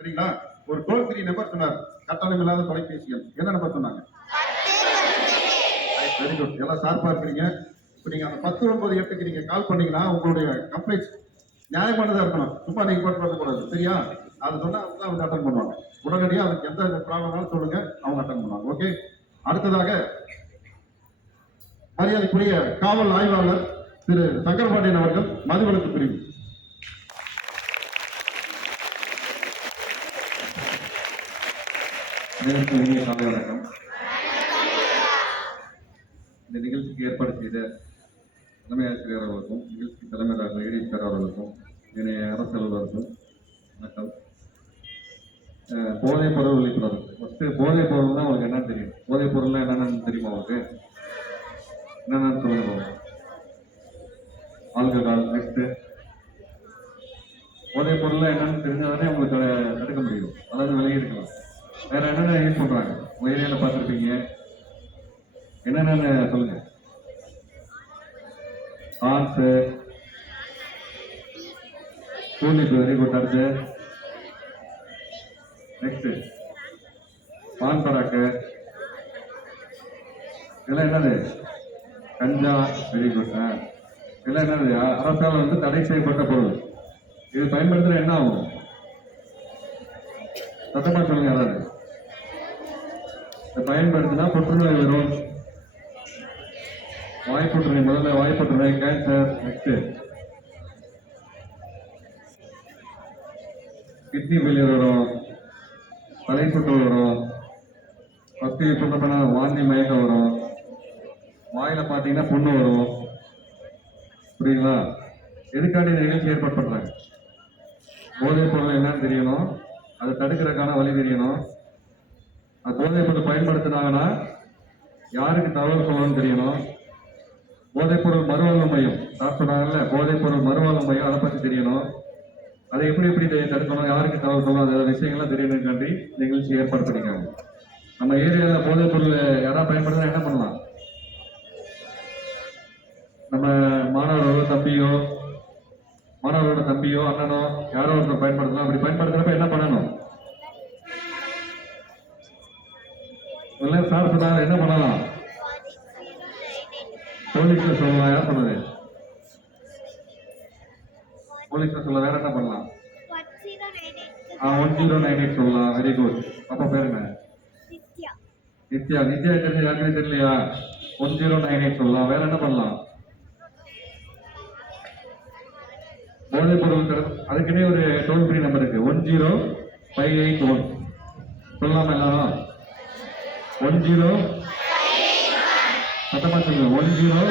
சரிங்களா? ஒரு toll free number சொன்னார். கட்டணம் இல்லாத தொலைபேசிகள் என்ன நம்பர் சொன்னாங்க? வெரி குட் எல்லாம் ஷார்ப்பாக இருக்கிறீங்க. இப்போ நீங்கள் அந்த பத்து ஒன்பது எட்டுக்கு நீங்கள் கால் பண்ணீங்கன்னா உங்களுடைய கம்ப்ளைண்ட்ஸ் நியாயமானதாக இருக்கணும். சும்மா நீங்கள் போட்டு பண்ணக்கூடாது சரியா? அது சொன்னால் அவங்க தான் வந்து அட்டன் பண்ணுவாங்க. உடனடியாக அதுக்கு எந்த ப்ராப்ளம்னாலும் சொல்லுங்க. அவங்க அட்டன் பண்ணுவாங்க. ஓகே அடுத்ததாக மரியாதைக்குரிய காவல் ஆய்வாளர் திரு சங்கரபாண்டியன் அவர்கள் மதுவிலக்கு பிரிவு. அனைவருக்கும் இனிய காலை வணக்கம் இந்த நிகழ்ச்சிக்கு ஏற்பாடு செய்த தலைமை ஆசிரியர் அவர்களுக்கும் நிகழ்ச்சிக்கு தலைமையாக ஏடிஎஸ்கர் அவர்களுக்கும் இணைய அரசு அலுவலருக்கும் வணக்கம் போதைப் பொருள் விழிப்புணர்வு. ஃபஸ்ட்டு போதைப் தான் உங்களுக்கு என்ன தெரியும். போதைப் பொருள் என்னென்னு தெரியுமா உங்களுக்கு? என்னென்னு சொல்லுங்க பாப்போம். Alcohol next. போதைப் பொருள்லாம் என்னன்னு தெரிஞ்சாதானே உங்களுக்கு அதை தடுக்க முடியும் அதாவது விலகி இருக்கலாம் வேற என்னென்ன யூஸ் பண்றாங்க? உங்க ஏரியால பார்த்துருப்பீங்க. என்னென்ன சொல்லுங்க. ஹார்ஸ் டூலிப் வெரி குட் அடுத்து நெக்ஸ்ட் பான் பராக்கு. இதெல்லாம் என்னது? கஞ்சா வெரி குட் இதெல்லாம் என்னது? அரசால் வந்து தடை செய்யப்பட்ட பொருள். இது பயன்படுத்துற என்ன ஆகும்? சத்தமாக சொல்லுங்க யாராவது பயன்படுத்தினா புற்றுநோய் வரும். வாய்ப்புற்றுநோய் முதல்ல வாய்ப்புற்றுநோய் கேன்சர் நெக்ஸ்ட் கிட்னி ஃபெயிலியர் வரும். தலை சுற்று வரும். பத்து சொன்ன வாந்தி மயக்கம் வரும். வாயில பார்த்தீங்கன்னா புண்ணு வரும். புரியுங்களா எதுக்காண்டி இந்த நிகழ்ச்சி ஏற்பாடு பண்றாங்க? போதைப் பொருள் என்னன்னு தெரியணும். அதை தடுக்கிறதுக்கான வழி தெரியணும். போதைப்பொருள் பயன்படுத்தினாங்கன்னா யாருக்கு தகவல் சொல்லணும்னு தெரியணும்? போதைப்பொருள் மறுவாழ்வு மையம். சார் போதைப்பொருள் மறுவாழ்வு மையம் அதை பற்றி தெரியணும். அதை எப்படி எப்படி தடுக்கணும்? யாருக்கு தகவல் சொல்லணும்? அந்த விஷயங்கள்லாம் தெரியணுங்காண்டி இந்த நிகழ்ச்சி ஏற்பாடு பண்ணிக்காங்க நம்ம ஏரியாவில் போதைப்பொருள் யாராவது பயன்படுத்தினா என்ன பண்ணலாம்? நம்ம மாணவர்களோ தம்பியோ மாணவர்களோட தம்பியோ அண்ணனோ யாரோ ஒருத்தர் பயன்படுத்தலாம். அப்படி பயன்படுத்துறப்ப என்ன பண்ணணும்? இதெல்லாம் சார் சொன்னாங்க என்ன பண்ணலாம்? போலீஸ்ல சொல்லலாம் யார் சொன்னது போலீஸ்ல சொல்ல வேற என்ன பண்ணலாம்? ஒன் ஜீரோ நைன் எயிட் சொல்லலாம். வெரி குட் அப்பா பேர் என்ன? நித்யா. நித்யா. தெரிஞ்சு யாருக்குமே தெரியலையா? ஒன் ஜீரோ நைன் எயிட் சொல்லலாம். வேற என்ன பண்ணலாம்? போதைப் பொருள் அதுக்குன்னே ஒரு டோல் ஃப்ரீ நம்பர் இருக்கு. One zero five eight one. சொல்லலாமா எல்லாரும்? One zero. சத்தமா சொல்லுங்க. One zero.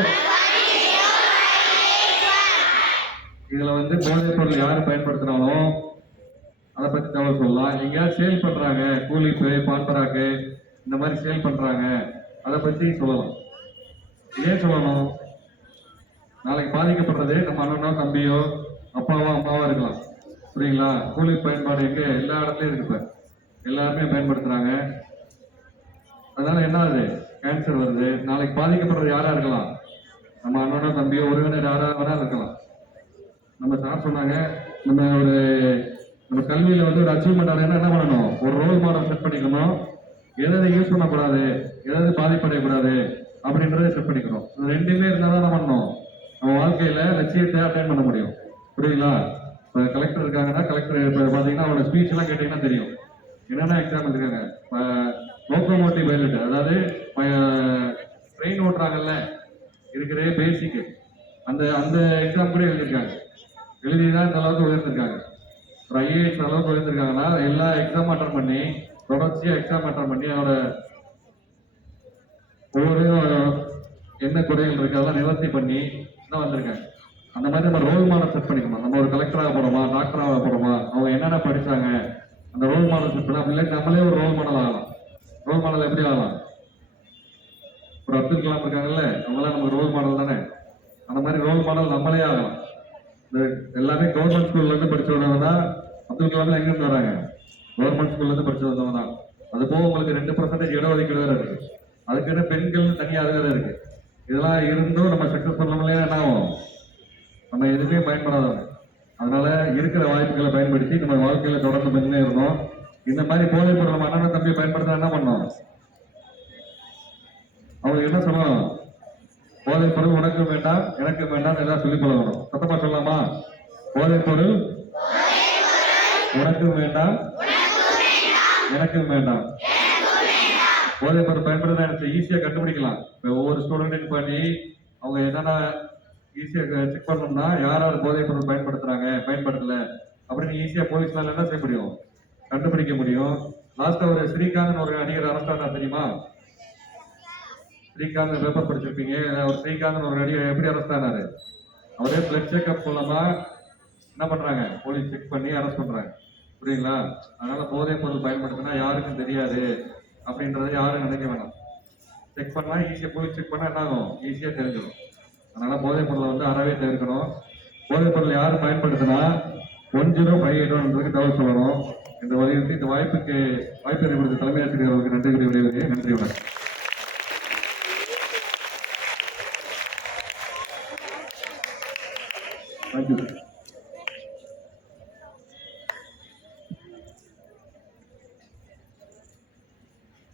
இதுல வந்து போதைப் பொருள் யார் பயன்படுத்தினாலும் அதை பத்தி தகவல் சொல்லலாம். எங்கேயாவது சேல் பண்றாங்க கூலிப்பு பான்பராக்கு இந்த மாதிரி சேல் பண்றாங்க அதை பத்தி சொல்லலாம். ஏன் சொல்லணும்? நாளைக்கு பாதிக்கப்படுறது நம்ம அண்ணனோ தம்பியோ அப்பாவோ அம்மாவோ இருக்கலாம். புரியுங்களா? கூலி பயன்பாடு எங்க? எல்லா இடத்துலயும் இருக்கு எல்லாருமே பயன்படுத்துறாங்க. அதனால என்ன ஆகுது? கேன்சர் வருது. நாளைக்கு பாதிக்கப்படுறது யாரா இருக்கலாம்? நம்ம அண்ணனோ தம்பியோ உறவினர் யாரா வேணா இருக்கலாம். நம்ம சார் சொன்னாங்க நம்ம ஒரு நம்ம கல்வியில வந்து ஒரு அச்சீவ்மெண்ட் ஆனா என்ன பண்ணணும்? ஒரு ரோல் மாடல் செட் பண்ணிக்கணும்? எதாவது யூஸ் பண்ணக்கூடாது. எதாவது பாதிப்படையக்கூடாது. அப்படின்றத செட் பண்ணிக்கணும். இது ரெண்டுமே இருந்தால் தான் என்ன பண்ணணும்? நம்ம வாழ்க்கையில லட்சியத்தை அட்டைன் பண்ண முடியும். புரியுங்களா இப்போ கலெக்டர் இருக்காங்கன்னா கலெக்டர் இப்போ பார்த்தீங்கன்னா அவரோட ஸ்பீச் எல்லாம் கேட்டீங்கன்னா தெரியும். என்னென்ன எக்ஸாம் இருக்காங்க லோக்கோமோட்டிவ் பைலட் அதாவது ட்ரெயின் ஓட்டுறாங்கல்ல இருக்கிற பேசிக் அந்த அந்த எக்ஸாம் கூட எழுதியிருக்காங்க. எழுதி தான் இந்த அளவுக்கு உயர்ந்திருக்காங்க. ஒரு ஐஏஎஸ் அளவுக்கு உயர்ந்திருக்காங்கன்னா எல்லா எக்ஸாம் அட்டன் பண்ணி தொடர்ச்சியாக எக்ஸாம் அட்டன் பண்ணி அவரோட ஒவ்வொரு என்ன குறைகள் இருக்கு அதெல்லாம் நிவர்த்தி பண்ணி தான் வந்திருக்காங்க. அந்த மாதிரி நம்ம ரோல் மாடல் செட் பண்ணிக்கணும். நம்ம ஒரு கலெக்டராக போகிறோமா டாக்டராக போகிறோமா அவங்க என்னென்ன படித்தாங்க அந்த ரோல் மாடல் செட் பண்ணி அப்படி இல்லை நம்மளே ஒரு ரோல் மாடல் ஆகலாம். ரோல் மாடல் எப்படி ஆகலாம்? ஒரு அப்துல் கலாம் இருக்காங்கல்ல அவங்களாம் நமக்கு ரோல் மாடல் தானே? அந்த மாதிரி ரோல் மாடல் நம்மளே ஆகலாம். இந்த எல்லாமே கவர்மெண்ட் ஸ்கூல்ல இருந்து படிச்சவங்க தான் அப்துல் கலாம் எங்க இருந்து வராங்க? கவர்மெண்ட் ஸ்கூல்ல இருந்து படிச்சவங்க தான். அது போக உங்களுக்கு ரெண்டு பர்சன்டேஜ் இடஒதுக்கீடு வேற இருக்கு. அதுக்குன்னு பெண்கள் தனியாக அது வேற இருக்கு. இதெல்லாம் இருந்தும் நம்ம சக்சஸ் பண்ண முடியல என்ன ஆகும்? நம்ம எதுவுமே பயன்படாதவங்க. அதனால இருக்கிற வாய்ப்புகளை பயன்படுத்தி நம்ம வாழ்க்கையில தொடர்ந்து முன்னேறணும். இந்த மாதிரி போதைப் பொருள் அண்ணன் தம்பி பயன்படுத்தினா என்ன பண்ணணும் அவங்களுக்கு என்ன சொல்லணும்? போதைப் பொருள் உனக்கும் வேண்டாம் எனக்கும் வேண்டாம் எல்லாம் சொல்லி பழகணும் சத்தமா சொல்லலாமா? போதைப் பொருள் உனக்கு வேண்டாம் எனக்கும் வேண்டாம். போதைப் பொருள் பயன்படுத்த எனக்கு ஈஸியா கண்டுபிடிக்கலாம். இப்போ ஒவ்வொரு ஸ்டூடெண்ட்டையும் பண்ணி அவங்க என்னென்ன ஈஸியாக செக் பண்ணணும்னா யார் யார் போதைப் பொருள் பயன்படுத்துறாங்க பயன்படுத்தலை? அப்படின்னு ஈஸியாக போலீஸ்னால என்ன செய்ய முடியும்? கண்டுபிடிக்க முடியும். லாஸ்டா ஒரு ஸ்ரீகாந்த் ஒரு நடிகர் அரெஸ்ட் தெரியுமா? ஸ்ரீகாந்த் பேப்பர் படிச்சிருப்பீங்க. அவர் ஸ்ரீகாந்த் ஒரு நடிகர் எப்படி அரெஸ்ட் அவரே பிளட் செக்அப் மூலமா என்ன பண்றாங்க? போலீஸ் செக் பண்ணி அரெஸ்ட் பண்றாங்க. புரியுங்களா? அதனால போதைப் பொருள் பயன்படுத்தினா யாருக்கும் தெரியாது. அப்படின்றத யாரும் நினைக்க வேணாம். செக் பண்ணா ஈஸியா போலீஸ் செக் பண்ணா என்ன ஆகும் ஈஸியா தெரிஞ்சிடும். அதனால போதைப் பொருளை வந்து அறவே தவிர்க்கணும். போதைப் பொருள் யார் பயன்படுத்தினா one zero five eight one தகவல் சொல்லணும். இந்த வலியுறுத்தி இந்த வாய்ப்புக்கு வாய்ப்பு ஏற்படுத்த தலைமை ஆசிரியர் அவர்களுக்கு நன்றி கூறி விடைபெறுகிறேன். நன்றி வணக்கம் தேங்க்யூ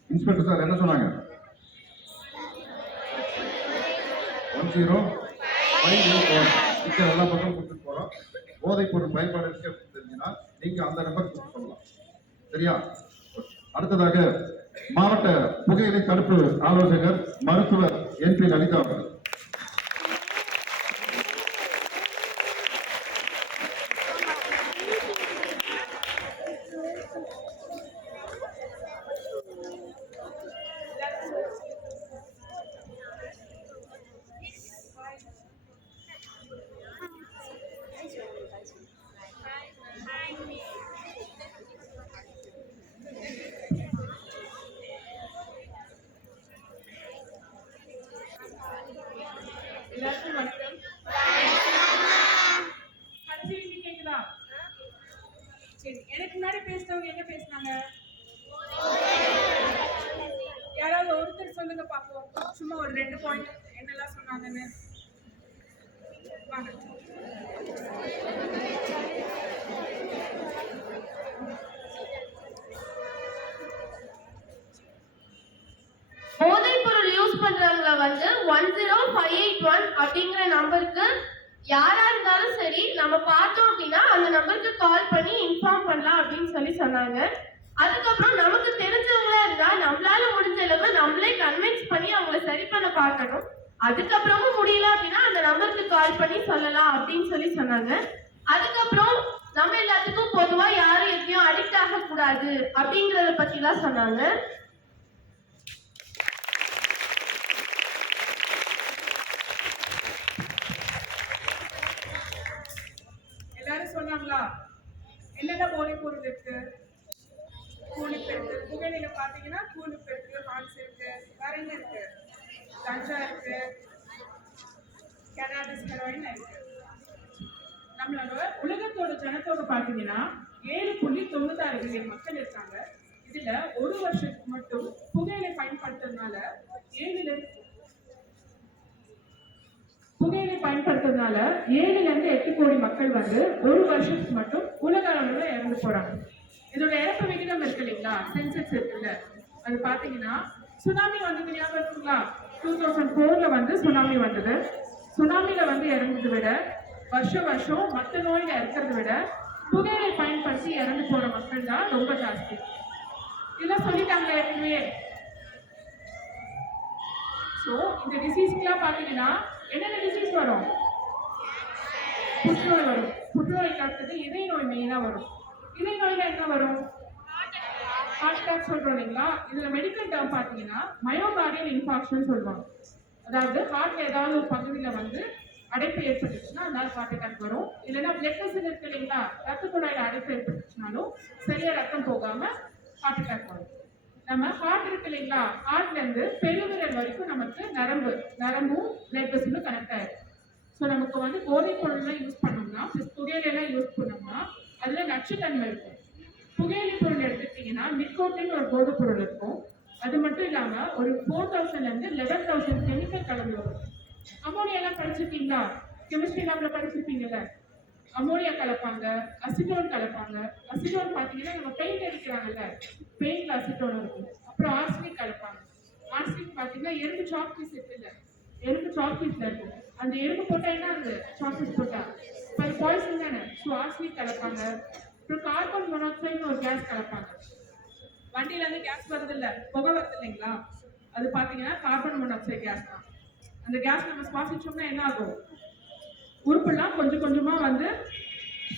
இன்ஸ்பெக்டர் சார் என்ன சொன்னாங்க one zero five four sticker எல்லா பக்கமும் கொடுத்துட்டு போகிறோம் போதைப் பொருள் பயன்பாடு இருக்கு அப்படின்னு தெரிஞ்சுன்னா நீங்கள் அந்த நம்பர் சொல்லலாம் சரியா அடுத்ததாக மாவட்ட புகையிலை தடுப்பு ஆலோசகர் மருத்துவர் என் பி லலிதா அவர்கள் எல்லாருக்கும் வணக்கம் கடைசி கேள்வி கேக்குதா சரி எனக்கு முன்னாடி பேசினவங்க என்ன பேசினாங்க யாராவது ஒருத்தர் சொல்லுங்க பாப்போம் சும்மா ஒரு ரெண்டு பாயிண்ட் என்னெல்லாம் சொன்னாங்கன்னு வாங்க போதைப் பொருள் யூஸ் பண்றவங்கள வந்து one zero five eight one அப்படிங்கிற நம்பருக்கு யாரா இருந்தாலும் சரி நம்ம பார்த்தோம் அப்படின்னா அந்த நம்பருக்கு கால் பண்ணி இன்ஃபார்ம் பண்ணலாம் அப்படின்னு சொல்லி சொன்னாங்க. அதுக்கப்புறம் நமக்கு தெரிஞ்சவங்களா இருந்தா நம்மளால முடிஞ்ச அளவு நம்மளே கன்வின்ஸ் பண்ணி அவங்கள சரி பண்ண பார்க்கணும். அதுக்கப்புறமும் முடியல அப்படின்னா அந்த நம்பருக்கு கால் பண்ணி சொல்லலாம் அப்படின்னு சொல்லி சொன்னாங்க. அதுக்கப்புறம் நம்ம எல்லாத்துக்கும் பொதுவா யாரும் எதையும் அடிக்ட் ஆகக்கூடாது அப்படிங்கறத பத்தி தான் சொன்னாங்க. எல்லாரும் என்னென்ன போதைப் பொருள் இருக்கு? கூலிப் இருக்கு புகையில பாத்தீங்கன்னா கூலிப் இருக்கு ஹான்ஸ் இருக்கு. வேற என்ன இருக்கு கஞ்சா இருக்கு. கனாபிஸ் ஹெரோயின் இருக்கு. நம்மளோட உலகத்தோட ஜனத்தொகை பாத்தீங்கன்னா ஏழு புள்ளி தொண்ணூத்தாறு மில்லியன் மக்கள் இருக்காங்க. இதுல ஒரு வருஷத்துக்கு மட்டும் புகையிலை பயன்படுத்துறதுனால ஏழுல புகையிலை பயன்படுத்துறதுனால ஏழுல இருந்து எட்டு கோடி மக்கள் வந்து ஒரு வருஷத்துக்கு மட்டும் உலக அளவுல இறந்து போறாங்க. இதோட இறப்பு விகிதம் இருக்கு இல்லைங்களா? சென்செக்ஸ் இருக்குல்ல. அது பாத்தீங்கன்னா சுனாமி வந்தது ஞாபகம் இருக்குங்களா? டூ தௌசண்ட் ஃபோர்ல வந்து சுனாமி வந்தது. சுனாமியில் வந்து இறந்ததை விட வருஷம் வருஷம் மற்ற நோயில இறக்கிறத விட புகையிலை பயன்படுத்தி இறந்து போற மக்கள் தான் ரொம்ப ஜாஸ்தி. இதெல்லாம் சொல்லிட்டாங்க ஏற்கனவே. ஸோ இந்த டிசீஸ்க்குலாம் பார்த்தீங்கன்னா என்னென்ன டிசீஸ் வரும்? புற்றுநோய் வரும். புற்றுநோய்க்கு அடுத்தது இதய நோய் மெயினாக வரும். இதய நோயில என்ன வரும்? ஹார்ட் அட்டாக் சொல்றோம் இல்லைங்களா? இதுல மெடிக்கல் டேர்ம் பார்த்தீங்கன்னா மயோகார்டியல் இன்ஃபாக்ஷன் சொல்லுவாங்க. அதாவது ஹார்ட்ல ஏதாவது ஒரு பகுதியில் வந்து அடைப்பு ஏற்பட்டுச்சுன்னா அதனால ஹார்ட் அட்டாக் வரும். இல்லைன்னா பிளட் வெசல் இருக்கு இல்லைங்களா? ரத்த குழாயில அடைப்பு ஏற்பட்டுச்சுனாலும் சரியா ரத்தம் போகாம ஹார்ட் அட்டாக் வரும். நம்ம ஹார்ட் இருக்கு இல்லைங்களா? ஹார்ட்ல இருந்து பெருவிரல் வரைக்கும் நமக்கு நரம்பு. நரம்பும் பிளட் வெசலும் கனெக்ட் ஆயிருக்கு ஸோ நமக்கு வந்து போதைப் பொருள்லாம் யூஸ் பண்ணோம்னா ப்ளஸ் புகையிலாம் யூஸ் பண்ணோம்னா அதுல நச்சுத்தன்மை இருக்கும். புகையிலை பொருள் எடுத்துக்கிட்டிங்கன்னா நிக்கோட்டின் ஒரு போதைப் பொருள் இருக்கும். அது மட்டும் இல்லாம ஒரு ஃபோர் தௌசண்ட்ல இருந்து லெவன் தௌசண்ட் கெமிக்கல் கலந்து வரும். அமோனியா எல்லாம் படிச்சிருக்கீங்களா? கெமிஸ்ட்ரி லேப்ல படிச்சிருப்பீங்கல்ல? அமோனியா கலப்பாங்க அசிட்டோன் கலப்பாங்க. அசிட்டோன் பார்த்தீங்கன்னா நம்ம பெயிண்ட் அடிக்கிறாங்கல்ல பெயிண்ட்ல அசிட்டோன் இருக்கும். அப்புறம் ஆர்சனிக் கலப்பாங்க. ஆர்சனிக் பார்த்தீங்கன்னா எறும்பு சாக்பீஸ் இருக்குல்ல எறும்பு சாக்லேட்ல இருக்கும். அந்த எறும்பு போட்டா என்ன ஆகுது? சாக்லேட் போட்டா. அது பாய்சன் தானே. ஸோ ஆர்சனிக் கலப்பாங்க. அப்புறம் கார்பன் மோனாக்சைடுன்னு ஒரு கேஸ் கலப்பாங்க. வண்டியில இருந்து கேஸ் வருது இல்ல? புகை வருது இல்லைங்களா? அது பாத்தீங்கன்னா கார்பன் மோனாக்சைடு கேஸ் தான். அந்த கேஸ் நம்ம சுவாசிச்சோம்னா என்ன ஆகும்? உறுப்புலாம் கொஞ்சம் கொஞ்சமாக வந்து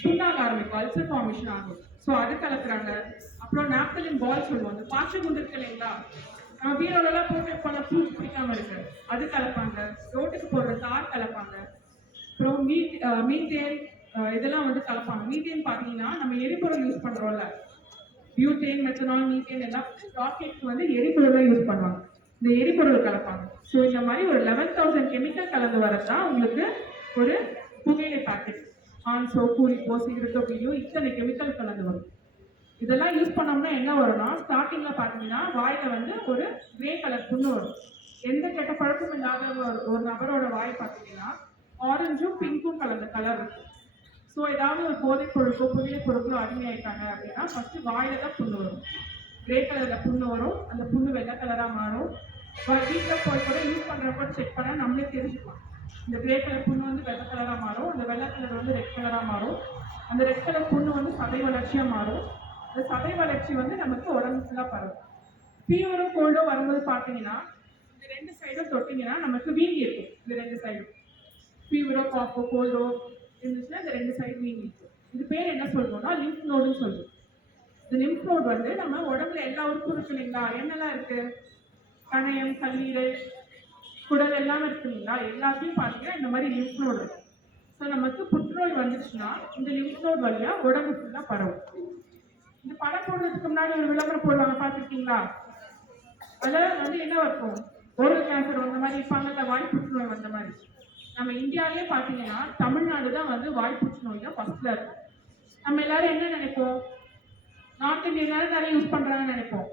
சுண்டாக ஆரம்பிக்கும் அல்சர் ஃபார்மேஷன் ஆகும். ஸோ அது கலக்குறாங்க. அப்புறம் நாப்தலின் பால் சொல்லுவோம். அந்த பாய்ச்சல் குண்டு இருக்கு இல்லைங்களா? நம்ம பீரோலலாம் போட்டு பல பூச்சி பிடிக்காம இருக்கு. அது கலப்பாங்க. ரோட்டுக்கு போடுற தார் கலப்பாங்க. அப்புறம் மீட் மீத்தேன் இதெல்லாம் வந்து கலப்பாங்க. மீத்தேன் பார்த்தீங்கன்னா நம்ம எரிபொருள் யூஸ் பண்ணுறோம்ல பியூட்டேன் மெத்தனால் மீத்தேன் எல்லாம் ராக்கெட்க்கு வந்து எரிபொருள் யூஸ் பண்ணுவாங்க. இந்த எரிபொருள் கலப்பாங்க. ஸோ இந்த மாதிரி ஒரு லெவன் தௌசண்ட் கெமிக்கல் கலந்து வரதான் உங்களுக்கு ஒரு புகையிலை பாக்கெட் ஆன்சோ கூலிப்போ சிகரெட்டோ பீடியோ இத்தனை கெமிக்கல் கலந்து வரும். இதெல்லாம் யூஸ் பண்ணோம்னா என்ன வரும்னா ஸ்டார்டிங்கில் பார்த்தீங்கன்னா வாயில் வந்து ஒரு கிரே கலர் புண்ணு வரும். எந்த கெட்ட பழக்கம் இல்லாத ஒரு நபரோட வாய் பார்த்தீங்கன்னா ஆரஞ்சும் பிங்க்கும் கலந்த கலர் இருக்கும் ஸோ ஏதாவது ஒரு போதைப் பொருளுக்கோ புதிய பொருட்களோ அடிமையாயிட்டாங்க அப்படின்னா ஃபஸ்ட்டு வாயில தான் புண்ணு வரும். கிரே கலரில் புண்ணு வரும். அந்த புண்ணு வெள்ளை கலராக மாறும். வீட்டில் போய் கூட யூஸ் பண்ணுறப்ப செக் பண்ணால் நம்மளே தெரிஞ்சுக்கலாம். இந்த கிரே கலர் புண்ணு வந்து வெள்ளை கலராக மாறும். அந்த வெள்ளை கலர் வந்து ரெட் கலராக மாறும். அந்த ரெட் கலர் புண்ணு வந்து சதை வளர்ச்சியாக மாறும். அந்த சதை வளர்ச்சி வந்து நமக்கு உடம்பு ஃபுல்லாக பரவும். ஃபீவரும் கோல்டோ வரும்போது பார்த்தீங்கன்னா இந்த ரெண்டு சைடும் தொட்டிங்கன்னா நமக்கு வீங்கி இருக்கும். இந்த ரெண்டு சைடும் ஃபீவரோ காப்போ கோல்டோ இருந்துச்சுன்னா இந்த ரெண்டு சைடு வீங்கி இருக்கும். இது பேர் என்ன சொல்றோம்னா லிம்ப் நோடுன்னு சொல்லுவோம் இந்த லிம்ப் நோடு வந்து நம்ம உடம்புல எல்லா உறுப்பும் இருக்கு இல்லைங்களா? என்னெல்லாம் இருக்கு? கணையம் கல்லீரல் குடல் எல்லாமே இருக்கு இல்லைங்களா எல்லாத்தையும் பார்த்தீங்கன்னா இந்த மாதிரி லிம்ப் நோடு இருக்கும் ஸோ நமக்கு புற்றுநோய் வந்துச்சுன்னா இந்த லிம்ப் நோட் வழியாக உடம்பு ஃபுல்லாக பரவும். இந்த படம் போடுறதுக்கு முன்னாடி ஒரு விளம்பரம் போடுவாங்க பார்த்துருக்கீங்களா? அதில் வந்து என்ன இருக்கும் ஒரு கேன்சர் வந்த மாதிரி இருப்பாங்கல்ல வாய் புற்றுநோய் வந்த மாதிரி. நம்ம இந்தியாவிலே பார்த்தீங்கன்னா தமிழ்நாடு தான் வந்து வாய் புற்றுநோய் தான் ஃபஸ்ட்டில் இருக்கும். நம்ம எல்லாரும் என்ன நினைப்போம்? நார்த் இந்தியன் நிறைய யூஸ் பண்ணுறாங்கன்னு நினைப்போம்.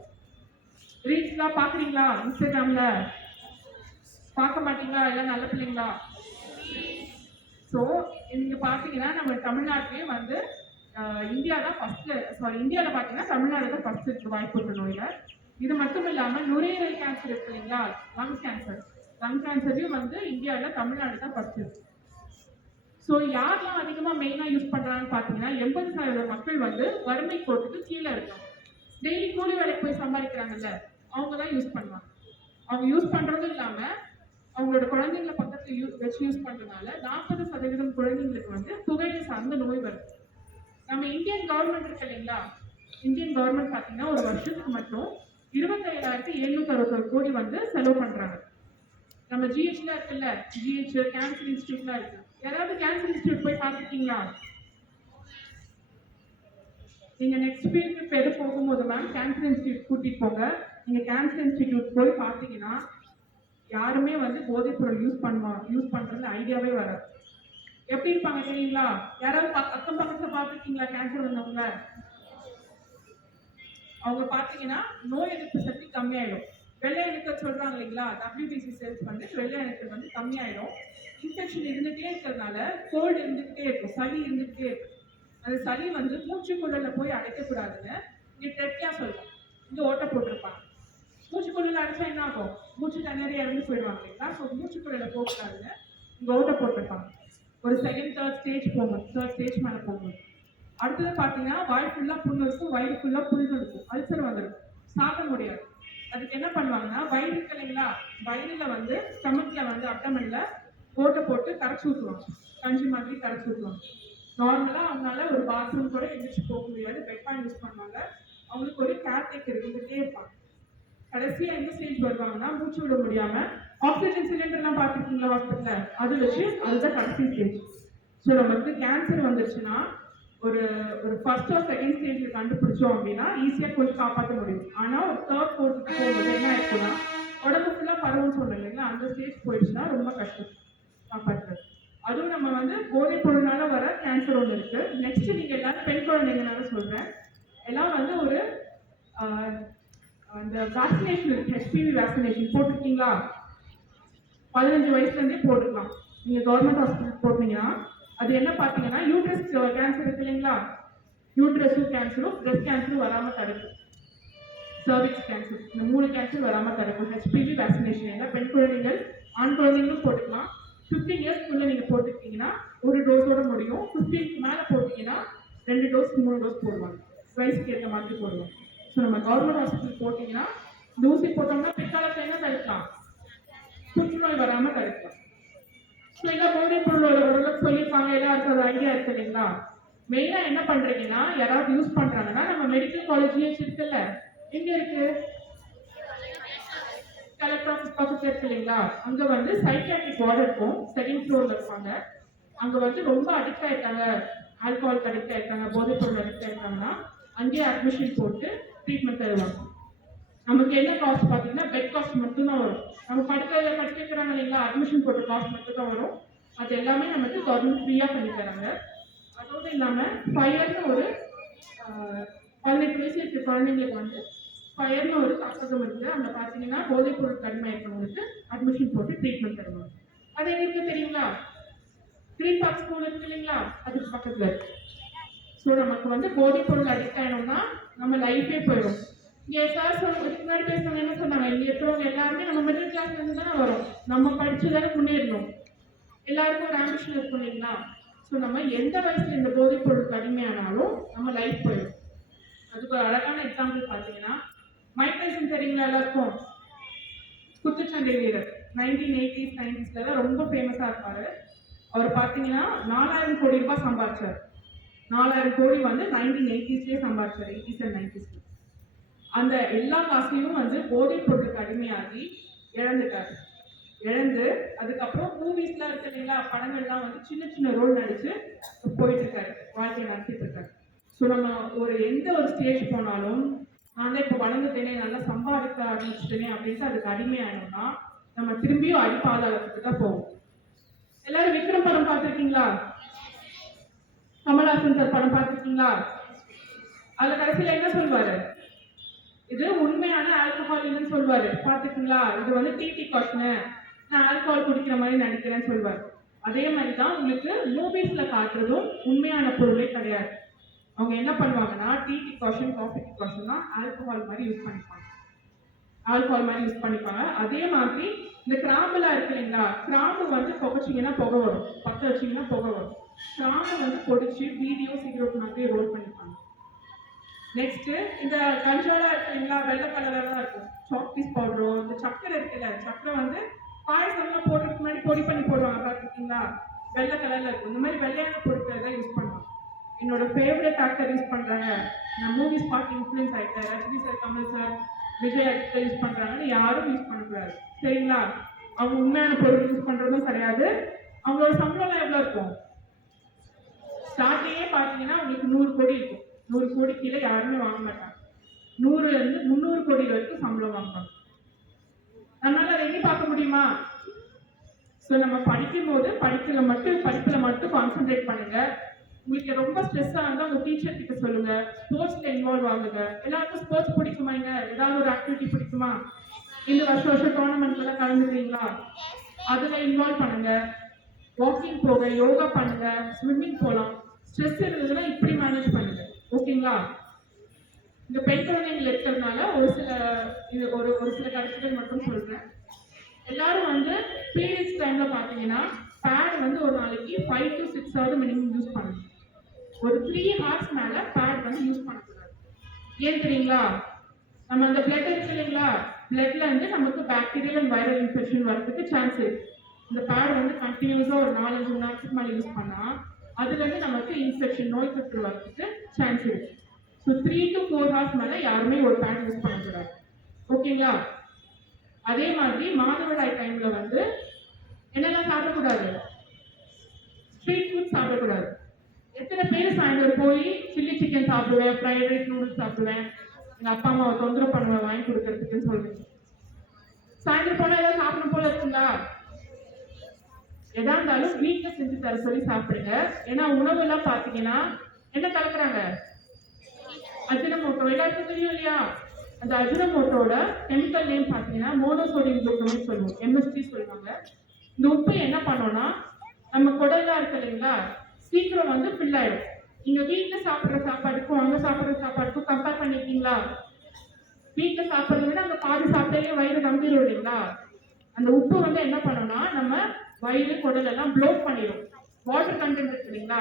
ரீல்ஸ்லாம் பார்க்குறீங்களா இன்ஸ்டாகிராமில்? பார்க்க மாட்டீங்களா? எல்லாம் நல்ல பிள்ளைங்களா? ஸோ இங்க பார்த்தீங்கன்னா நம்ம தமிழ்நாட்டிலே வந்து இந்தியா தான் ஃபஸ்ட்டு சாரி இந்தியாவில் பார்த்தீங்கன்னா தமிழ்நாடு தான் ஃபர்ஸ்ட் இருக்கு வாய்ப்புற்று நோயில். இது மட்டும் இல்லாமல் நுரையீரல் கேன்சர் இருக்கு இல்லைங்களா? லங் கேன்சர் லங் கேன்சரையும் வந்து இந்தியாவில் தமிழ்நாடு தான் ஃபர்ஸ்ட் இருக்கு ஸோ யாரெல்லாம் அதிகமாக மெயினாக யூஸ் பண்ணுறாங்கன்னு பார்த்தீங்கன்னா எண்பது சதவீத மக்கள் வந்து வறுமை கோட்டுக்கு கீழே இருக்காங்க. டெய்லி கூலி வேலைக்கு போய் சம்பாதிக்கிறாங்கல்ல அவங்க தான் யூஸ் பண்ணுவாங்க அவங்க யூஸ் பண்ணுறதும் இல்லாமல் அவங்களோட குழந்தைங்களை பக்கத்தில் யூ வச்சு யூஸ் பண்ணுறதுனால நாற்பது சதவீதம் குழந்தைங்களுக்கு வந்து புகையை சார்ந்த நோய் வருது. நம்ம இந்தியன் கவர்மெண்ட் இருக்கு இல்லைங்களா? இந்தியன் கவர்மெண்ட் பார்த்தீங்கன்னா ஒரு வருஷத்துக்கு மட்டும் இருபத்தையாயிரத்தி எழுநூத்தி அறுபத்தொரு கோடி வந்து செலவு பண்றாங்க. நம்ம ஜிஹெச்ல இருக்குல்ல? ஜிஹெச் கேன்சர் இன்ஸ்டியூட்லாம் இருக்கு. யாராவது கேன்சர் இன்ஸ்டியூட் போய் பார்த்துருக்கீங்களா? நீங்க நெக்ஸ்ட் வீக் பெரு போகும்போது மேம் கேன்சர் இன்ஸ்டியூட் கூட்டிட்டு போங்க. நீங்க கேன்சர் இன்ஸ்டியூட் போய் பார்த்தீங்கன்னா யாருமே வந்து போதைப் பொருள் யூஸ் பண்ணுவா யூஸ் பண்றது ஐடியாவே வராது. எப்படி இருப்பாங்க தெரியுங்களா? யாராவது அக்கம் பக்கத்துல பார்த்துருக்கீங்களா? கேன்சர் வந்தவங்கள? அவங்க பார்த்தீங்கன்னா நோய் எதிர்ப்பு சக்தி கம்மியாயிடும். வெள்ளை அணுக்கள் சொல்றாங்க இல்லைங்களா? டபிள்யூபிசி சேல்ஸ் வந்து வெள்ளை அணுக்கள் வந்து கம்மியாயிடும். இன்ஃபெக்ஷன் இருந்துகிட்டே இருக்கிறதுனால கோல்டு இருந்துகிட்டே இருக்கும். சளி இருந்துகிட்டே இருக்கும். அந்த சளி வந்து மூச்சுக்குழல்ல போய் அடைக்கக்கூடாதுன்னு இங்க டெட்டியா சொல்லுவோம் இங்க ஓட்ட போட்டிருப்பாங்க. மூச்சுக்குள்ள அடிச்சா என்ன ஆகும்? மூச்சு தண்ணறி இறந்து போயிடுவாங்க இல்லைங்களா? ஸோ மூச்சுக்குள்ள போகக்கூடாதுன்னு இங்க ஓட்ட போட்டிருப்பாங்க. ஒரு செகண்ட் தேர்ட் ஸ்டேஜ் போகும். தேர்ட் ஸ்டேஜ் மேலே போகும். அடுத்தது பார்த்தீங்கன்னா வாய் ஃபுல்லாக புண்ணு இருக்கும் வயிறு ஃபுல்லாக புண்ணு இருக்கும். அல்சர் வந்துடும் சாப்பிட முடியாது. அதுக்கு என்ன பண்ணுவாங்கன்னா வயிறு இருக்கு இல்லைங்களா? வயிறுல வந்து ஸ்டமக்ல வந்து அப்டமன்ல ஓட்டை போட்டு கரைச்சி ஊற்றுவாங்க கஞ்சி மாதிரி கரைச்சி ஊற்றுவாங்க நார்மலாக அவங்களால ஒரு பாத்ரூம் கூட எந்திரிச்சு போக முடியாது. பெட் பாயிண்ட் யூஸ் பண்ணுவாங்க. அவங்களுக்கு ஒரு கேர்டேக்கர் இருந்துகிட்டே இருப்பாங்க. கடைசியா எந்த ஸ்டேஜ் வருவாங்கன்னா மூச்சு விட முடியாம ஆக்சிஜன் சிலிண்டர்லாம் பார்த்துருக்கீங்களா ஹாஸ்பிட்டல்ல அது வச்சு அதுதான் கடைசி ஸ்டேஜ் ஸோ நமக்கு கேன்சர் வந்துருச்சுன்னா ஒரு ஒரு ஃபர்ஸ்ட் ஆர் செகண்ட் ஸ்டேஜ்ல கண்டுபிடிச்சோம் அப்படின்னா ஈஸியா கொஞ்சம் காப்பாற்ற முடியும். ஆனா ஒரு தேர்ட் ஃபோர்த்துக்கு போகும்போது என்ன ஆயிருக்கும்னா உடம்பு ஃபுல்லா பரவும் சொன்னோம் இல்லைங்களா? அந்த ஸ்டேஜ் போயிடுச்சுன்னா ரொம்ப கஷ்டம். காப்பாற்றுறது அதுவும் நம்ம வந்து போதை பொருளால வர கேன்சர் ஒன்று இருக்கு. நெக்ஸ்ட் நீங்க எல்லாரும் பெண் குழந்தைங்கனால சொல்றேன். எல்லாம் வந்து ஒரு அந்த வேக்சினேஷன் இருக்கு ஹெச்பிவி வேக்சினேஷன் போட்டிருக்கீங்களா? பதினஞ்சு வயசுலேருந்தே போட்டுக்கலாம். நீங்கள் கவர்மெண்ட் ஹாஸ்பிட்டல் போட்டீங்கன்னா அது என்ன பார்த்தீங்கன்னா யூட்ரஸ் கேன்சர் இருக்கு இல்லைங்களா? யூட்ரஸும் கேன்சரும் பிரெஸ்ட் கேன்சரும் வராமல் தடுக்கும். சர்விக்ஸ் கேன்சர் இந்த மூணு கேன்சர் வராமல் தடுக்கும். ஹெச்பிவி வேக்சினேஷன் எல்லாம் பெண் குழந்தைகள் ஆண் குழந்தைங்களும் போட்டுக்கலாம். ஃபிஃப்டீன் இயர்ஸ்க்குள்ளே நீங்கள் போட்டுக்கிட்டீங்கன்னா ஒரு டோஸோட முடியும். ஃபிஃப்டீன்க்கு மேலே போட்டிங்கன்னா ரெண்டு டோஸ் மூணு டோஸ் போடுவாங்க. வயசுக்கு ஏற்ற மாதிரி போடுவாங்க. ஸோ நம்ம கவர்மெண்ட் ஹாஸ்பிட்டல் போட்டிங்கன்னா இந்த ஊசி போட்டோம்னா பிற்காலத்தில் என்ன தடுக்கலாம். புற்றுநோய் வராமல் தடுக்கலாம். ஸோ இல்லை போதைப் பொருளோட ஓரளவுக்கு சொல்லியிருப்பாங்க. எல்லாருக்கும் ஒரு ஐடியா இருக்கு இல்லைங்களா? மெயினாக என்ன பண்ணுறீங்கன்னா யாராவது யூஸ் பண்ணுறாங்கன்னா நம்ம மெடிக்கல் காலேஜ்லேயும் இருக்குல்ல? எங்கே இருக்கு? கலெக்டர் ஆஃபீஸ் பக்கத்தில் இருக்கு இல்லைங்களா? அங்கே வந்து சைக்காட்ரிக் வார்டு இருக்கும். செகண்ட் ஃப்ளோரில் இருப்பாங்க. அங்கே வந்து ரொம்ப அடிக்ட் ஆயிட்டாங்க. ஆல்கஹால் அடிக்ட் ஆயிருக்காங்க போதைப் பொருள் அடிக்ட் ஆயிருக்காங்கன்னா அங்கேயே அட்மிஷன் போட்டு ட்ரீட்மெண்ட் தருவாங்க நமக்கு என்ன காஸ்ட் பார்த்தீங்கன்னா பெட் காஸ்ட் மட்டும்தான் வரும். நம்ம படுக்க படிக்கிறாங்க இல்லைங்களா? அட்மிஷன் போட்ட காஸ்ட் மட்டும் தான் வரும். அது எல்லாமே நமக்கு கவர்மெண்ட் ஃப்ரீயாக பண்ணி தராங்க. அதோடு இல்லாமல் ஃபயர்னு ஒரு பதினெட்டு வயசு இருக்க குழந்தைங்களுக்கு வந்து ஃபயர்னு ஒரு காப்பகம் இருக்குது அங்கே பார்த்தீங்கன்னா போதைப் பொருள் கடுமை இருக்கவங்களுக்கு அட்மிஷன் போட்டு ட்ரீட்மெண்ட் தருவாங்க. அது எங்களுக்கு தெரியுங்களா? க்ரீன் பார்க் ஸ்கூல் இருக்கு இல்லைங்களா? அதுக்கு பக்கத்தில் இருக்கு. ஸோ நமக்கு வந்து போதைப் பொருள் அடிக்ட் ஆகணும்னா நம்ம லைஃபே போயிடும். இங்கே சார் சொல்ல முன்னாடி பேசுனவங்க என்ன சொன்னாங்க? இங்கே இருக்கிறவங்க எல்லாருமே நம்ம மிடில் கிளாஸ்ல இருந்து தானே வரும். நம்ம படிச்சு தானே முன்னேறணும். எல்லாருக்கும் ஒரு ஆம்பிஷன் இருக்கும் இல்லைங்களா? ஸோ நம்ம எந்த வயசுல இந்த போதைப் பொருளுக்கு அடிமையானாலும் நம்ம லைஃப் போயிடும். அதுக்கு ஒரு அழகான எக்ஸாம்பிள் பார்த்தீங்கன்னா மைக் டைசன் தெரியுங்களா எல்லாருக்கும்? குத்துச்சண்டை வீரர். நைன்டீன் எயிட்டிஸ் நைன்டிஸ்ல தான் ரொம்ப ஃபேமஸாக இருப்பாரு. அவர் பார்த்தீங்கன்னா நாலாயிரம் கோடி ரூபாய் சம்பாதிச்சார். நாலாயிரம் கோடி வந்து நைன்டீன் எயிட்டிஸ்லேயே சம்பாதிச்சார் எயிட்டிஸ் அண்ட் நைன்டிஸ்ல அந்த எல்லா காசையும் வந்து போதைப் பொருளுக்கு அடிமையாகி இழந்துட்டாரு. இழந்து அதுக்கப்புறம் மூவிஸ்லாம் இருக்கு இல்லைங்களா படங்கள்லாம் வந்து சின்ன சின்ன ரோல் நடிச்சு போயிட்டு இருக்காரு வாழ்க்கையை நடத்திட்டு இருக்காரு ஸோ நம்ம ஒரு எந்த ஒரு ஸ்டேஜ் போனாலும் நான் தான் இப்போ வளர்ந்துட்டேனே நல்லா சம்பாதிக்க ஆரம்பிச்சிட்டேனே அப்படின்ட்டு அதுக்கு அடிமையானோம்னா நம்ம திரும்பியும் அடிப்பாதாளத்துக்கு தான் போவோம். எல்லாரும் விக்ரம் படம் பார்த்துருக்கீங்களா? கமல்ஹாசன் சார் படம் பார்த்துருக்கீங்களா? அதுல கடைசியில என்ன சொல்வாரு? இது உண்மையான ஆல்கஹால் இல்லைன்னு சொல்வாரு. பாத்துக்கீங்களா இது வந்து டிடி காஷனு நான் ஆல்கஹால் குடிக்கிற மாதிரி நினைக்கிறேன்னு சொல்வார். அதே மாதிரி தான் உங்களுக்கு மூவிஸ்ல காட்டுறதும் உண்மையான பொருளே கிடையாது. அவங்க என்ன பண்ணுவாங்கன்னா டீ டிகாஷன் காஃபி டிகாஷன் தான் ஆல்கஹால் மாதிரி யூஸ் பண்ணிப்பாங்க. ஆல்கஹால் மாதிரி யூஸ் பண்ணிப்பாங்க. அதே மாதிரி இந்த கிராம்புலாம் இருக்கு இல்லைங்களா? கிராம்பு வந்து புகைச்சிங்கன்னா புகை வரும். பற்ற வச்சிங்கன்னா புகை வரும். கிராம்பு வந்து பொடிச்சு வீடியோ சிகரெட் மாதிரி ரோல் பண்ணிப்பாங்க. நெக்ஸ்ட் இந்த கஞ்சாலா இருக்கு வெள்ளை கலர்ல தான் இருக்கும். சாக்பீஸ் பவுடரோ இந்த சக்கரை இருக்குல்ல சக்கரை வந்து பாயசம்லாம் போடுறதுக்கு முன்னாடி பொடி பண்ணி போடுவாங்க பார்த்துருக்கீங்களா? வெள்ளை கலர்ல இருக்கும். இந்த மாதிரி வெள்ளையான பொருட்கள் தான் யூஸ் பண்ணுவாங்க. என்னோட ஃபேவரட் ஆக்டர் யூஸ் பண்றாங்க நான் மூவிஸ் பார்த்து இன்ஃப்ளூயன்ஸ் ஆயிட்டேன் Rajini sir Kamal sir Vijay actor use பண்றாங்கன்னு யாரும் யூஸ் பண்ணக்கூடாது சரிங்களா? அவங்க உண்மையான பொருள் யூஸ் பண்றதும் கிடையாது அவங்களோட சம்பளம் எவ்வளவு இருக்கும்? பார்த்தீங்கன்னா உங்களுக்கு நூறு கோடி இருக்கும். நூறு கோடி கீழே யாருமே வாங்க மாட்டாங்க. நூறுல இருந்து முந்நூறு கோடி வரைக்கும் சம்பளம் வாங்குவாங்க நம்மளால அதை எண்ணி பார்க்க முடியுமா? ஸோ நம்ம படிக்கும் போது படிப்புல மட்டும் படிப்புல மட்டும் கான்சென்ட்ரேட் பண்ணுங்க. உங்களுக்கு ரொம்ப ஸ்ட்ரெஸ்ஸாக இருந்தால் உங்க டீச்சர் கிட்ட சொல்லுங்க. ஸ்போர்ட்ஸ்ல இன்வால்வ் ஆகுங்க. எல்லாருக்கும் ஸ்போர்ட்ஸ் பிடிக்குமாங்க? ஏதாவது ஒரு ஆக்டிவிட்டி பிடிக்குமா? இந்த வருஷம் வருஷம் டோர்னமெண்ட்லாம் கலந்துக்கிறீங்களா? அதுல இன்வால்வ் பண்ணுங்க. வாக்கிங் போங்க யோகா பண்ணுங்க ஸ்விம்மிங் போகலாம் ஸ்ட்ரெஸ் இருந்ததுன்னா இப்படி மேனேஜ் பண்ணுங்க. ஓகேங்களா இந்த பெண் குழந்தைகள் இருக்கிறதுனால ஒரு சில இது ஒரு ஒரு சில கருத்துக்கள் மட்டும் சொல்றேன். எல்லாரும் வந்து பீரியட்ஸ் டைம்ல பாத்தீங்கன்னா பேட் வந்து ஒரு நாளைக்கு five to six hour minimum use பண்ணணும். ஒரு த்ரீ ஹார்ஸ் மேல பேட் வந்து யூஸ் பண்ணக்கூடாது. ஏன் தெரியுங்களா? நம்ம அந்த பிளட் இருக்கு இல்லைங்களா? பிளட்ல இருந்து நமக்கு பாக்டீரியல் அண்ட் வைரல் இன்ஃபெக்ஷன் வரதுக்கு சான்ஸ் இருக்கு. இந்த பேட் வந்து கண்டினியூஸா ஒரு நாலஞ்சு மணி நேரத்துக்கு மேலே யூஸ் பண்ணா அதுலேருந்து நமக்கு இன்ஃபெக்ஷன் நோய் தொற்று வரதுக்கு சான்ஸ் இருக்கு. So three to four hours மேலே யாருமே ஒரு பேண்ட் யூஸ் பண்ணக்கூடாது ஓகேங்களா அதே மாதிரி மாதவிடாய் டைம்ல வந்து என்னெல்லாம் சாப்பிடக்கூடாது? ஸ்ட்ரீட் ஃபுட் சாப்பிடக்கூடாது. எத்தனை பேர் சாயந்தரம் போய் சில்லி சிக்கன் சாப்பிடுவேன் ஃப்ரைட் ரைஸ் நூடுல்ஸ் சாப்பிடுவேன் எங்கள் அப்பா அம்மாவை தொந்தரவு பண்ணுவேன் வாங்கி கொடுக்கறதுக்குன்னு சொல்லுங்க. சாயந்தரம் போனால் ஏதாவது சாப்பிடணும் போல இருக்குங்களா? எதா இருந்தாலும் வீட்டுல செஞ்சு தர சொல்லி சாப்பிடுங்க. ஏன்னா உணவு எல்லாம் பாத்தீங்கன்னா என்ன கலக்குறாங்க? அஜினமோட்டோ எல்லாருக்கும் தெரியும் இல்லையா? அந்த அஜினமோட்டோட கெமிக்கல் நேம் பார்த்தீங்கன்னா மோனோசோடியம் குளுக்கோமேட் சொல்லுவோம். எம்எஸ்டி சொல்லுவாங்க. இந்த உப்பு என்ன பண்ணோம்னா நம்ம குடல்லாம் இருக்கு இல்லைங்களா? சீக்கிரம் வந்து ஃபில் ஆயிடும். நீங்க வீட்ல சாப்பிடுற சாப்பாடுக்கும் அங்க சாப்பிடுற சாப்பாடுக்கும் கம்பேர் பண்ணிருக்கீங்களா? வீட்டில் சாப்பிடுறத விட அங்க பாதி சாப்பிட்டாலே வயிறு நம்பிடும் இல்லைங்களா? அந்த உப்பு வந்து என்ன பண்ணோம்னா நம்ம வயிறு குடல் எல்லாம் ப்ளோட் பண்ணிடும். வாட்டர் கண்டென்ட் இருக்கு இல்லைங்களா?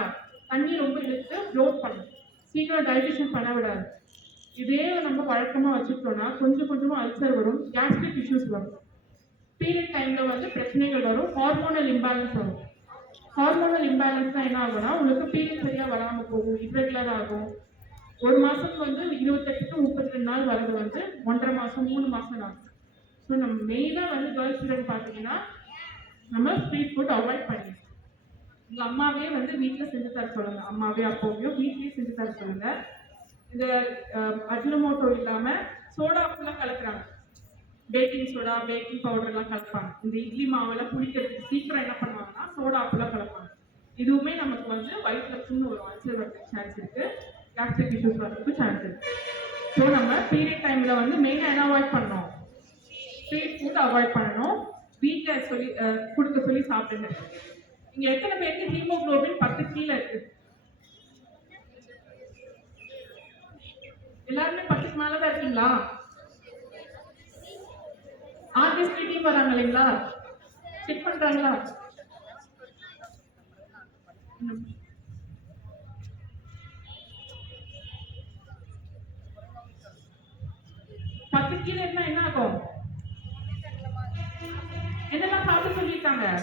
தண்ணி ரொம்ப இழுத்து ப்ளோட் பண்ணும். சீக்கிரம் டைஜஷன் பண்ண விடாது. இதே நம்ம வழக்கமாக வச்சுக்கிட்டோம்னா கொஞ்சம் கொஞ்சமாக அல்சர் வரும் கேஸ்ட்ரிக் இஷ்யூஸ் வரும். பீரியட் டைமில் வந்து பிரச்சனைகள் வரும் ஹார்மோனல் இம்பேலன்ஸ் வரும். ஹார்மோனல் இம்பேலன்ஸ்னா என்ன ஆகும்னா உங்களுக்கு பீரியட் சரியாக வராமல் போகும் இர்ரெகுலர் ஆகும். ஒரு மாதத்துக்கு வந்து இருபத்தெட்டு to முப்பத்தி ரெண்டு நாள் வரது வந்து ஒன்றரை மாதம் மூணு மாதம் ஆகும் ஸோ நம்ம மெயினாக வந்து கேர்ள்ஸ் ஸ்டூடெண்ட் பார்த்தீங்கன்னா நம்ம ஸ்ட்ரீட் ஃபுட் அவாய்ட் பண்ணிடுவோம் உங்கள் அம்மாவே வந்து வீட்டில் செஞ்சு தர சொல்லுங்க. அம்மாவே அப்போவையோ வீட்லேயே செஞ்சு தர சொல்லுங்க. இந்த அஜினமோட்டோ இல்லாமல் சோடாவுக்குலாம் கலக்குறாங்க. பேக்கிங் சோடா பேக்கிங் பவுடர்லாம் கலப்பாங்க. இந்த இட்லி மாவெல்லாம் குடிக்கிறதுக்கு சீக்கிரம் என்ன பண்ணுவாங்கன்னா சோடா கலப்பாங்க. இதுவுமே நமக்கு வந்து வயிற்றுல புண்ணு வரும். அல்சர் வரதுக்கு சான்ஸ் இருக்கு. கேஸ்ட்ரிக் இஷ்யூஸ் வரதுக்கு சான்ஸ் இருக்கு. ஸோ நம்ம பீரியட் டைம்ல வந்து மெயினாக என்ன அவாய்ட் பண்ணோம் ஸ்ட்ரீட் ஃபுட் அவாய்ட் பண்ணணும். வீட்டில் சொல்லி கொடுக்க சொல்லி சாப்பிடுங்க. இங்க எத்தனை பேருக்கு ஹீமோக்ளோபின் பத்து கீழே இருக்கு? எல்லாருமே பத்துக்கு மேலதான் இருக்கீங்களா? ஆர்டிஸ்ட் டீம் வராங்க இல்லைங்களா? செக் பண்றாங்களா? பத்து கீழே இருந்தால் என்ன ஆகும்? என்னெல்லாம் சாப்பிட சொல்லியிருக்காங்க?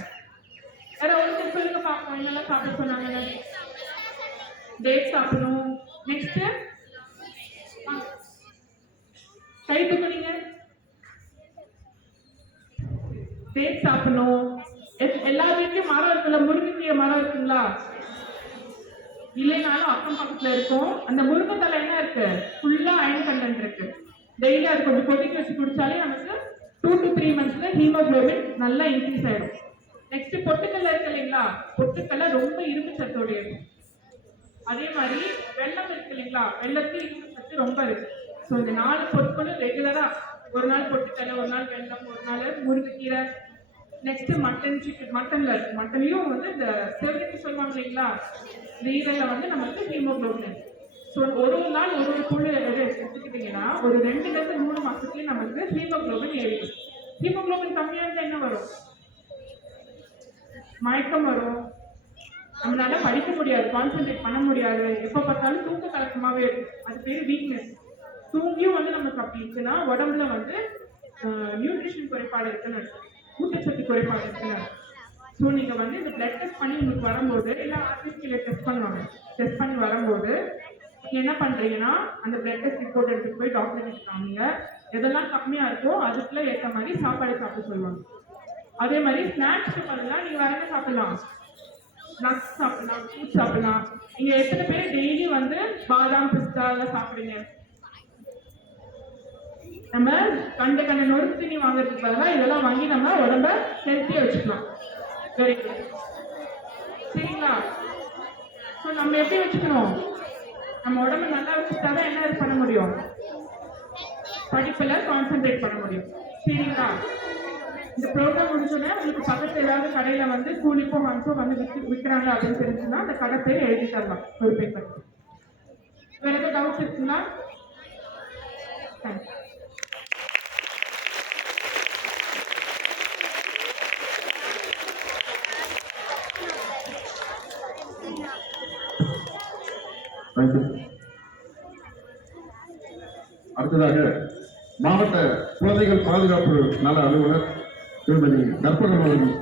வேற ஒருத்தர் சொல்லுங்க பார்ப்போம் என்னெல்லாம் சாப்பிட சொன்னாங்க? டேட் சாப்பிடணும். நெக்ஸ்ட் கை தூக்குனீங்க டேட் சாப்பிடணும். எத்- எல்லா வீட்லயும் மரம் இருக்குல்ல? முருங்கைக்கீரை மரம் இருக்குங்களா? இல்லைனாலும் அக்கம் பக்கத்துல இருக்கும். அந்த முருங்கை தலை என்ன இருக்கு? ஃபுல்லா அயன் கண்டென்ட் இருக்கு. டெய்லி அது கொஞ்சம் கொதிக்க வச்சு குடிச்சாலே நமக்கு டூ டு த்ரீ மந்த்ஸ்ல ஹீமோக்ளோபின் நல்லா இன்க்ரீஸ் ஆயிடும். நெக்ஸ்ட் பொட்டுக்கல்ல இருக்கு இல்லைங்களா? பொட்டுக்கல்ல ரொம்ப இரும்பு சத்தோடையது அதே மாதிரி வெள்ளம் இருக்கு இல்லைங்களா? வெள்ளத்துல இரும்பு சத்து ரொம்ப இருக்கு. ஸோ இந்த நாலு பொருட்களும் ரெகுலரா ஒரு நாள் பொட்டுக்கல்ல ஒரு நாள் வெள்ளம் ஒரு நாள் முருங்கைக்கீரை. நெக்ஸ்ட் மட்டன் சிக்கன் மட்டன்ல இருக்கு. மட்டன்லயும் வந்து இந்த செவரிக்கு சொல்லுவாங்க இல்லைங்களா? இந்த ஈரல்ல வந்து நமக்கு ஹீமோகுளோபின் ஸோ ஒரு ஒரு நாள் ஒரு ஒரு புள்ளி எடுத்துக்கிட்டீங்கன்னா ஒரு ரெண்டுல இருந்து மூணு மாசத்துலயே நமக்கு ஹீமோக்ளோபின் ஏறிடும். ஹீமோக்ளோபின் கம்மியா இருந்தா என்ன வரும்? மயக்கம் வரும். நம்மளால படிக்க முடியாது கான்சென்ட்ரேட் பண்ண முடியாது. எப்போ பார்த்தாலும் தூக்க கலக்கமாவே இருக்கும். அது பேர் வீக்னஸ் தூங்கியும் வந்து நமக்கு அப்படி இருக்குன்னா உடம்புல வந்து நியூட்ரிஷன் குறைபாடு இருக்குன்னு அர்த்தம். ஊட்டச்சத்து குறைபாடு இருக்குன்னு ஸோ நீங்கள் வந்து இந்த பிளட் டெஸ்ட் பண்ணி உங்களுக்கு வரும்போது இல்லை ஆர்டிஸ்டில் டெஸ்ட் பண்ணுவாங்க. டெஸ்ட் பண்ணி வரும்போது நீங்கள் என்ன பண்ணுறீங்கன்னா அந்த பிளட் டெஸ்ட் ரிப்போர்ட் எடுத்துகிட்டு போய் டாக்டர் கிட்ட காமிங்க. எதெல்லாம் கம்மியாக இருக்கோ அதுக்குள்ள ஏற்ற மாதிரி சாப்பாடு சாப்பிட சொல்லுவாங்க. அதே மாதிரி ஸ்நாக்ஸ் பதிலாக நீங்கள் வேற என்ன சாப்பிடலாம்? நட்ஸ் சாப்பிடலாம் ஃப்ரூட் சாப்பிடலாம். நீங்கள் எத்தனை பேர் டெய்லி வந்து பாதாம் பிஸ்தா எல்லாம் சாப்பிடுங்க நம்ம கண்ட கண்ட நொறு தண்ணி வாங்குறதுக்கு பதிலாக இதெல்லாம் வாங்கி நம்ம உடம்ப ஹெல்த்தியாக வச்சுக்கலாம். வெரி குட் சரிங்களா? ஸோ நம்ம எப்படி வச்சுக்கணும்? நம்ம உடம்பு நல்லா வச்சுட்டா தான் என்ன பண்ண முடியும்? படிப்புல கான்சென்ட்ரேட் பண்ண முடியும். சரிங்களா இந்த ப்ரோக்ராம் முடிஞ்சோடனே உங்களுக்கு பக்கத்துல ஏதாவது கடையில வந்து கூலிப்போ மனசோ வந்து விற்று விற்கிறாங்க அப்படின்னு தெரிஞ்சுன்னா அந்த கடை பேர் எழுதி தரலாம் ஒரு பேப்பர் வேற ஏதாவது டவுட் இருக்குங்களா? தேங்க்ஸ் தேங்க்யூ அடுத்ததாக மாவட்ட குழந்தைகள் பாதுகாப்பு நல அலுவலர் திருமதி கற்பகம் அவர்கள்.